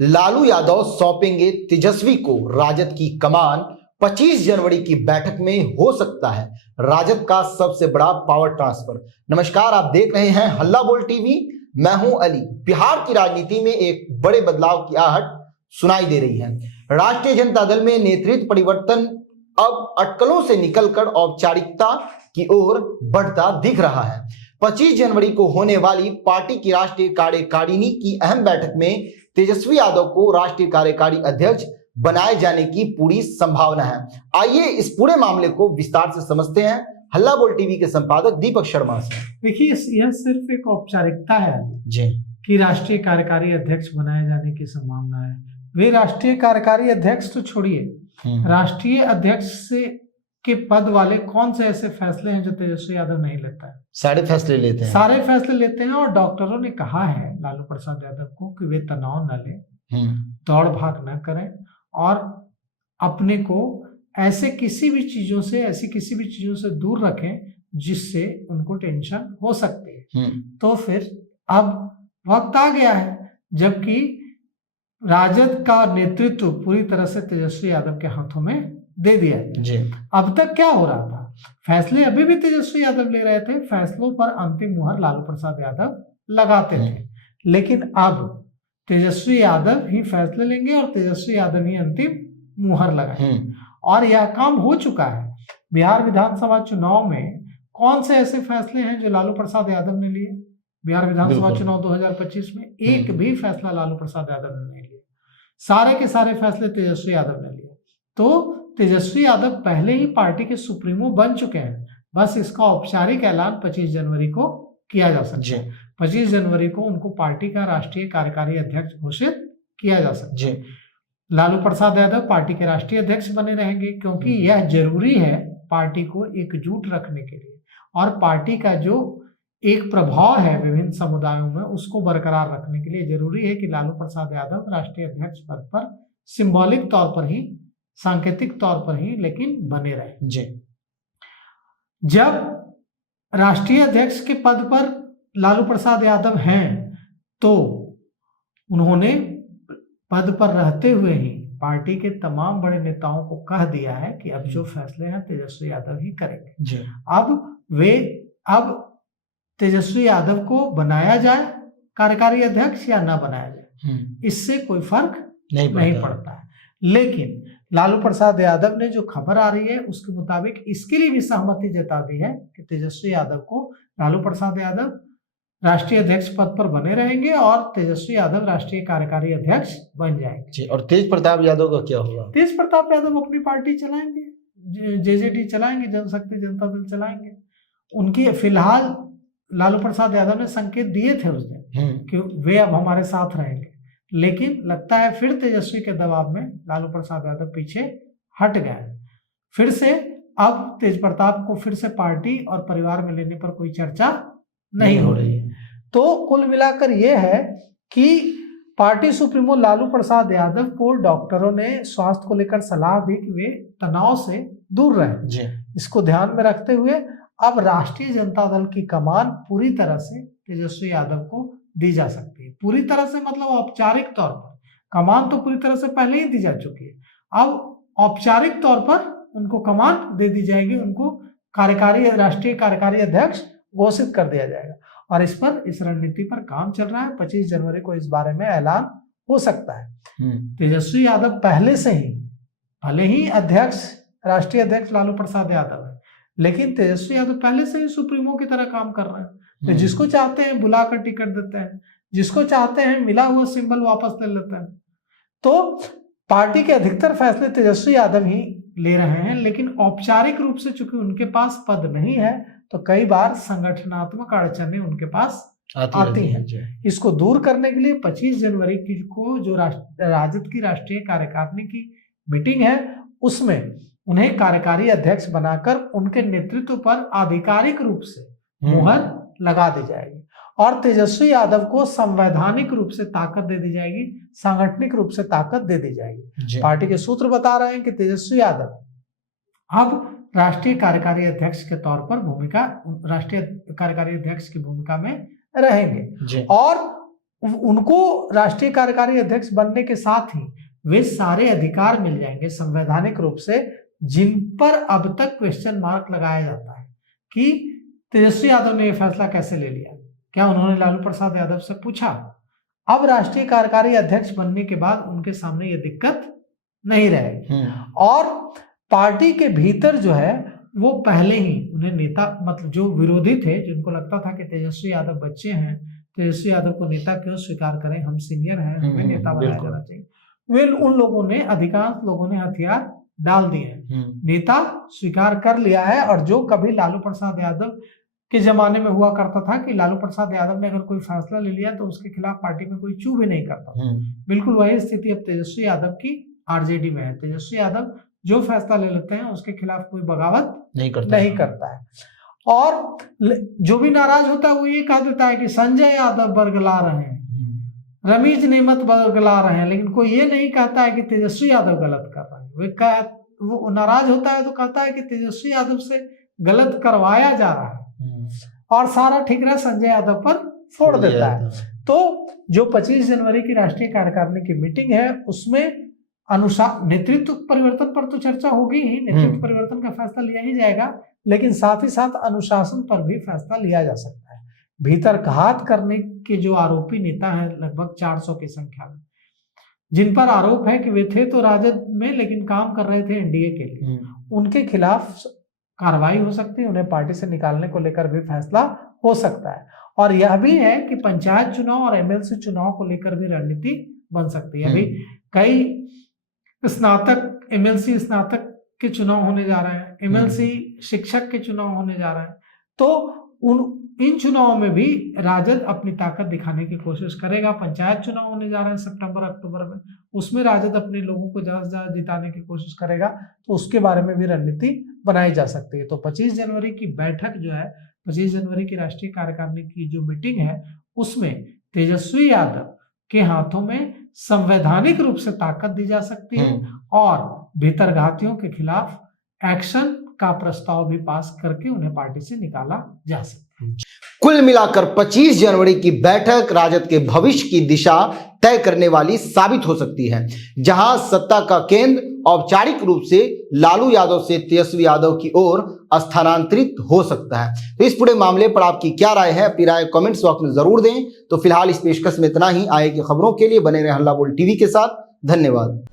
लालू यादव सौंपेंगे तेजस्वी को राजद की कमान। 25 जनवरी की बैठक में हो सकता है राजद का सबसे बड़ा पावर ट्रांसफर। नमस्कार, आप देख रहे हैं हल्ला बोल टीवी। मैं हूं अली। बिहार की राजनीति में एक बड़े बदलाव की आहट सुनाई दे रही है। राष्ट्रीय जनता दल में नेतृत्व परिवर्तन अब अटकलों से निकलकर औपचारिकता की ओर बढ़ता दिख रहा है। 25 जनवरी को होने वाली पार्टी की राष्ट्रीय कार्यकारिणी की अहम बैठक में तेजस्वी यादव को राष्ट्रीय कार्यकारी अध्यक्ष बनाए जाने की पूरी संभावना है। आइए इस पूरे मामले को विस्तार से समझते हैं हल्ला बोल टीवी के संपादक दीपक शर्मा से। देखिए, यह सिर्फ एक औपचारिकता है जी कि राष्ट्रीय कार्यकारी अध्यक्ष बनाए जाने की संभावना है। वे राष्ट्रीय कार्यकारी अध्यक्ष तो छोड़िए, राष्ट्रीय अध्यक्ष से के पद वाले कौन से ऐसे फैसले हैं जो तेजस्वी यादव नहीं लेता है? सारे फैसले लेते हैं। सारे फैसले लेते हैं। और डॉक्टरों ने कहा है लालू प्रसाद यादव को कि वे तनाव न लें, दौड़ भाग न करें और अपने को ऐसी किसी भी चीजों से दूर रखें जिससे उनको टेंशन हो सकती है। तो फिर अब वक्त आ गया है जबकि राजद का नेतृत्व पूरी तरह से तेजस्वी यादव के हाथों में दे दिया जी। अब तक क्या हो रहा था? फैसले अभी भी तेजस्वी यादव ले रहे थे, फैसलों पर अंतिम मुहर लालू प्रसाद यादव लगाते थे। लेकिन अब तेजस्वी यादव ही फैसले लेंगे और तेजस्वी यादव ही अंतिम मुहर लगाएंगे। और यह काम हो चुका है। बिहार विधानसभा चुनाव में कौन से ऐसे फैसले हैं जो लालू प्रसाद यादव ने लिए? बिहार विधानसभा चुनाव 2025 में एक भी फैसला लालू प्रसाद यादव ने नहीं लिया। सारे के सारे फैसले तेजस्वी यादव ने लिए। तो तेजस्वी यादव पहले ही पार्टी के सुप्रीमो बन चुके हैं। बस इसका औपचारिक ऐलान 25 जनवरी को किया जा सकता है। 25 जनवरी को उनको पार्टी का राष्ट्रीय कार्यकारी अध्यक्ष घोषित किया जा सकता है। लालू प्रसाद यादव पार्टी के राष्ट्रीय अध्यक्ष बने रहेंगे क्योंकि यह जरूरी है पार्टी को एकजुट रखने के लिए और पार्टी का जो एक प्रभाव है विभिन्न समुदायों में उसको बरकरार रखने के लिए जरूरी है कि लालू प्रसाद यादव राष्ट्रीय अध्यक्ष पद पर सिंबॉलिक तौर पर ही, सांकेतिक तौर पर ही लेकिन बने रहे। जी। जब राष्ट्रीय अध्यक्ष के पद पर लालू प्रसाद यादव हैं तो उन्होंने पद पर रहते हुए ही पार्टी के तमाम बड़े नेताओं को कह दिया है कि अब जो फैसले हैं तेजस्वी यादव ही करेंगे। जी। अब तेजस्वी यादव को बनाया जाए कार्यकारी अध्यक्ष या ना बनाया जाए, इससे कोई फर्क नहीं पड़ता है। लेकिन लालू प्रसाद यादव ने जो खबर आ रही है उसके मुताबिक इसके लिए भी सहमति जता दी है कि तेजस्वी यादव को लालू प्रसाद यादव राष्ट्रीय अध्यक्ष पद पर बने रहेंगे और तेजस्वी यादव राष्ट्रीय कार्यकारी अध्यक्ष बन जाएंगे। जी। और तेज प्रताप यादव का क्या होगा? तेज प्रताप यादव अपनी पार्टी चलाएंगे, जेजेडी चलाएंगे, जनशक्ति जनता दल चलाएंगे। उनकी फिलहाल लालू प्रसाद यादव ने संकेत दिए थे उस दिन कि वे अब हमारे साथ रहेंगे, लेकिन लगता है फिर तेजस्वी के दबाव में लालू प्रसाद यादव पीछे हट गए। फिर से अब तेज प्रताप को फिर से पार्टी और परिवार में लेने पर कोई चर्चा नहीं हो रही है। तो कुल मिलाकर यह है कि पार्टी सुप्रीमो लालू प्रसाद यादव को डॉक्टरों ने स्वास्थ्य को लेकर सलाह दी कि वे तनाव से दूर रहें। इसको ध्यान में रखते हुए अब राष्ट्रीय जनता दल की कमान पूरी तरह से तेजस्वी यादव को दी जा सकती है। पूरी तरह से मतलब औपचारिक तौर पर कमान तो पूरी तरह से पहले ही दी जा चुकी है। अब औपचारिक तौर पर उनको कमान दे दी जाएगी, उनको राष्ट्रीय कार्यकारी अध्यक्ष घोषित कर दिया जाएगा और इस रणनीति पर काम चल रहा है। 25 जनवरी को इस बारे में ऐलान हो सकता है। तेजस्वी यादव पहले से ही, भले ही राष्ट्रीय अध्यक्ष लालू प्रसाद यादव है, लेकिन तेजस्वी यादव पहले से ही सुप्रीमो की तरह काम कर रहे हैं। तो जिसको चाहते हैं बुलाकर टिकट देते हैं, जिसको चाहते हैं मिला हुआ सिंबल वापस ले लेते हैं। तो पार्टी के अधिकतर फैसले तेजस्वी यादव ही ले रहे हैं, लेकिन औपचारिक रूप से चूंकि उनके पास पद नहीं है तो कई बार संगठनात्मक अड़चनें उनके पास आती हैं। इसको दूर करने के लिए 25 जनवरी को जो राजद की राष्ट्रीय कार्यकारिणी की मीटिंग है उसमें उन्हें कार्यकारी अध्यक्ष बनाकर उनके नेतृत्व पर आधिकारिक रूप से मुहर लगा दी जाएगी और तेजस्वी यादव को संवैधानिक रूप से ताकत दे दी जाएगी, सांगठनिक रूप से ताकत दे दी जाएगी। पार्टी के सूत्र बता रहे हैं कि तेजस्वी यादव अब राष्ट्रीय कार्यकारी अध्यक्ष के तौर पर राष्ट्रीय कार्यकारी अध्यक्ष की भूमिका में रहेंगे और उनको राष्ट्रीय कार्यकारी अध्यक्ष बनने के साथ ही वे सारे अधिकार मिल जाएंगे संवैधानिक रूप से, जिन पर अब तक क्वेश्चन मार्क लगाया जाता है कि तेजस्वी यादव ने यह फैसला कैसे ले लिया, क्या उन्होंने लालू प्रसाद यादव से पूछा। अब राष्ट्रीय कार्यकारी अध्यक्ष बनने के बाद उनके सामने ये दिक्कत नहीं रहेगी। और पार्टी के भीतर जो है वो पहले ही उन्हें नेता, मतलब जो विरोधी थे, जिनको लगता था कि तेजस्वी यादव बच्चे हैं, तेजस्वी यादव को नेता क्यों स्वीकार करें, हम सीनियर हैं, हमें नेता बनाया जाना चाहिए, वे उन लोगों ने, अधिकांश लोगों ने हथियार डाल दिए हैं, नेता स्वीकार कर लिया है। और जो कभी लालू प्रसाद यादव के जमाने में हुआ करता था कि लालू प्रसाद यादव ने अगर कोई फैसला ले लिया तो उसके खिलाफ पार्टी में कोई चू भी नहीं करता, बिल्कुल वही स्थिति अब तेजस्वी यादव की आरजेडी में है। तेजस्वी यादव जो फैसला ले लेते हैं उसके खिलाफ कोई बगावत नहीं करता है। और जो भी नाराज होता है वो ये कह देता है कि संजय यादव बरगला रहे हैं, रमीज नेमत बरगला रहे हैं, लेकिन कोई ये नहीं कहता है कि तेजस्वी यादव गलत कर रहे हैं। वो नाराज होता है तो कहता है कि तेजस्वी यादव से गलत करवाया जा रहा है और सारा ठिकरा संजय यादव पर फोड़ देता है। तो जो 25 जनवरी की राष्ट्रीय कार्यकारिणी की मीटिंग है उसमें अनुसार नेतृत्व परिवर्तन पर तो चर्चा होगी ही, नेतृत्व परिवर्तन का फैसला लिया ही जाएगा, लेकिन साथ ही साथ अनुशासन पर भी फैसला लिया जा सकता है। भीतर घात करने के जो आरोपी नेता हैं लगभग 400 की संख्या में, जिन पर आरोप है कि वे थे तो राजद में लेकिन काम कर रहे थे एनडीए के लिए, उनके खिलाफ कार्रवाई हो सकती है, उन्हें पार्टी से निकालने को लेकर भी फैसला हो सकता है। और यह भी है कि पंचायत चुनाव और एमएलसी चुनाव को लेकर भी रणनीति बन सकती है। अभी कई स्नातक, एमएलसी स्नातक के चुनाव होने जा रहे हैं, एमएलसी शिक्षक के चुनाव होने जा रहे हैं, तो इन चुनावों में भी राजद अपनी ताकत दिखाने की कोशिश करेगा। पंचायत चुनाव होने जा रहे हैं सितंबर अक्टूबर में, उसमें राजद अपने लोगों को ज्यादा से ज्यादा जिताने की कोशिश करेगा, तो उसके बारे में भी रणनीति बनाई जा सकती है। तो 25 जनवरी की बैठक जो है, 25 जनवरी की राष्ट्रीय कार्यकारिणी की जो मीटिंग है उसमें तेजस्वी यादव के हाथों में संवैधानिक रूप से ताकत दी जा सकती है और भीतरघातियों के खिलाफ एक्शन का प्रस्ताव भी पास करके उन्हें पार्टी से निकाला जा सकता है। कुल मिलाकर 25 जनवरी की बैठक राजद के भविष्य की दिशा तय करने वाली साबित हो सकती है, जहां सत्ता का केंद्र औपचारिक रूप से लालू यादव से तेजस्वी यादव की ओर स्थानांतरित हो सकता है। तो इस पूरे मामले पर आपकी क्या राय है, अपनी राय कमेंट्स बॉक्स में जरूर दें। तो फिलहाल इस पेशकश में इतना ही। आगे की खबरों के लिए बने रहे हल्ला बोल टीवी के साथ। धन्यवाद।